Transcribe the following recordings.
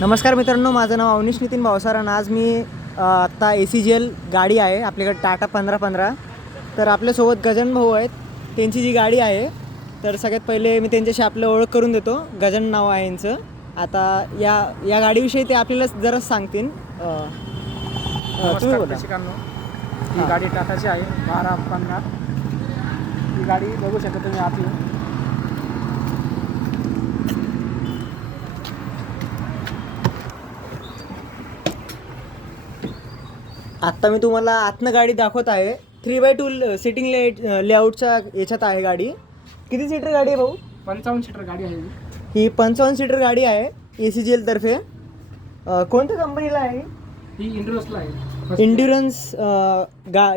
नमस्कार मित्रांनो, माझं नाव अवनीश नितीन भावसारण. आज मी आत्ता ACGL गाडी आहे आपल्याकडे, टाटा 1515. तर आपल्यासोबत गजानन भाऊ आहेत, त्यांची जी गाडी आहे. तर सगळ्यात पहिले मी त्यांच्याशी आपलं ओळख करून देतो. गजानन नाव आहे यांचं. आता या गाडीविषयी ते आपल्याला जरा सांगतील. नमस्कार दर्शकांनो, ही गाडी टाटाची आहे 1250. ही गाडी बघू शकता तुम्ही आत येऊन. आत्ता मी तुम्हाला आतनं गाडी दाखवत आहे. 3x2 सिटिंग लेआउटच्या याच्यात आहे गाडी. किती सीटर गाडी आहे भाऊ? 55 सीटर गाडी आहे ही 55 सीटर गाडी आहे ACGL तर्फे. कोणत्या कंपनीला आहे? ही इंडोरसला आहे.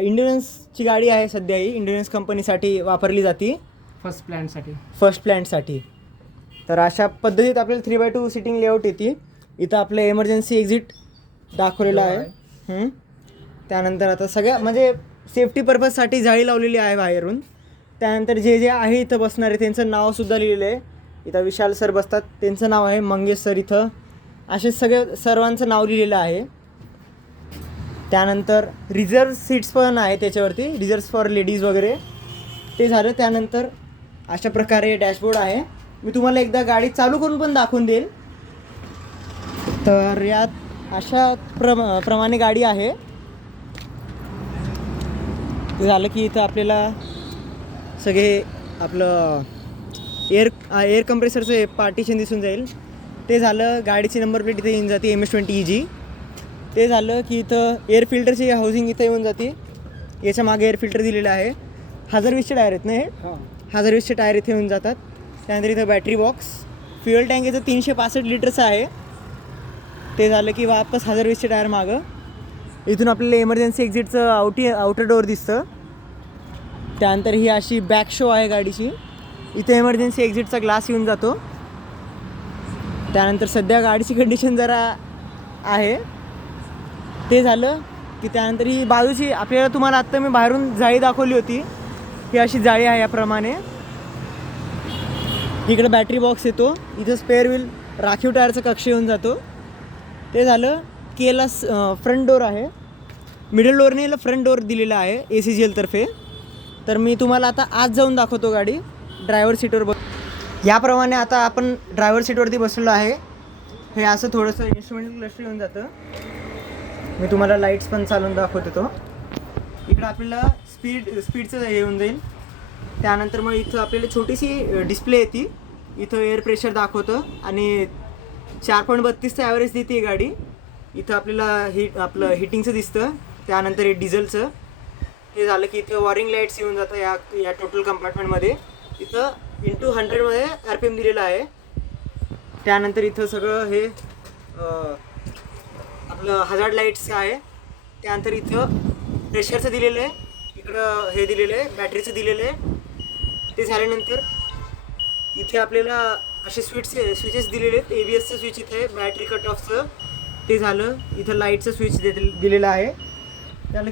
इंड्युरन्सची गाडी आहे सध्या. ही इंड्युरन्स कंपनीसाठी वापरली जाते, फर्स्ट प्लॅनसाठी. तर अशा पद्धतीत आपल्याला 3x2 सिटिंग लेआउट येते. इथं आपलं एमर्जन्सी एक्झिट दाखवलेलं आहे. त्यानंतर आता सगळ्या म्हणजे सेफ्टी पर्पजसाठी जाळी लावलेली आहे बाहेरून. त्यानंतर जे आहे इथं बसणारे त्यांचं नावसुद्धा लिहिलेलं आहे. इथं विशाल सर बसतात, त्यांचं नाव आहे मंगेश सर. इथं असे सर्वांचं नाव लिहिलेलं आहे. त्यानंतर रिझर्व सीट्स पण आहे त्याच्यावरती, रिझर्व फॉर लेडीज वगैरे. ते झालं. त्यानंतर अशा प्रकारे डॅशबोर्ड आहे. मी तुम्हाला एकदा गाडी चालू करून पण दाखवून देईल. तर यात अशा प्रमाणे गाडी आहे. ते झालं की इथं आपल्याला सगळे आपलं एअर कंप्रेसरचं पार्टिशन दिसून जाईल. ते झालं. गाडीची नंबर प्लेट इथे येऊन जाते MS20EG. ते झालं की इथं एअर फिल्टरची हाऊसिंग इथं येऊन जाते. याच्या मागे एअर फिल्टर दिलेलं आहे. 1020चे टायर आहेत ना हे? 1020चे टायर इथे येऊन जातात. त्यानंतर इथं बॅटरी बॉक्स, फ्युएल टँक याचं 365 लिटरचं आहे. ते झालं की वापस 1020चे टायर मागं. इथून आपल्याला एमर्जन्सी एक्झिटचं आउटर डोअर दिसतं. त्यानंतर ही अशी बॅक शो आहे गाडीची. इथे एमर्जन्सी एक्झिटचा ग्लास येऊन जातो. त्यानंतर सध्या गाडीची कंडिशन जरा आहे. ते झालं की त्यानंतर ही बाजूची आपल्याला तुम्हाला आत्ता मी बाहेरून जाळी दाखवली होती. ही अशी जाळी आहे याप्रमाणे. इकडे बॅटरी बॉक्स येतो. इथं स्पेअर व्हील राखीव टायरचा कक्ष येऊन जातो. ते झालं की याला फ्रंट डोअर आहे. मिडल डोअरने याला फ्रंट डोअर दिलेला आहे ACGL तर्फे. तर मी तुम्हाला आता आत जाऊन दाखवतो गाडी. ड्रायव्हर सीटवर याप्रमाणे आता आपण ड्रायव्हर सीटवरती बसलेलो आहे. हे असं थोडंसं इन्स्ट्रुमेंट क्लस्टर येऊन जातं. मी तुम्हाला लाईट्स पण चालवून दाखवतो तो. इकडं आपल्याला स्पीडचं हे येऊन जाईल. त्यानंतर मग इथं आपल्याला छोटीशी डिस्प्ले येते. इथं एअर प्रेशर दाखवतं आणि 4.32चं ॲव्हरेज देते ही गाडी. इथं आपल्याला आपलं हिटिंगचं दिसतं. त्यानंतर हे डिझेलचं. ते झालं की इथं वॉर्निंग लाईट्स येऊन जातं या टोटल कंपार्टमेंटमध्ये. इथं ×100 मध्ये RPM दिलेलं आहे. त्यानंतर इथं सगळं हे आपलं हजार्ड लाईट्स आहे. त्यानंतर इथं प्रेशरचं दिलेलं आहे. इकडं हे दिलेलं आहे, बॅटरीचं दिलेलं आहे. ते झाल्यानंतर इथे आपल्याला असे स्विचेस दिलेले आहेत. ABSचं स्विच इथे आहे, बॅटरी कट ऑफचं. ते झालं. इथं लाईटचं स्विच दिलेलं आहे.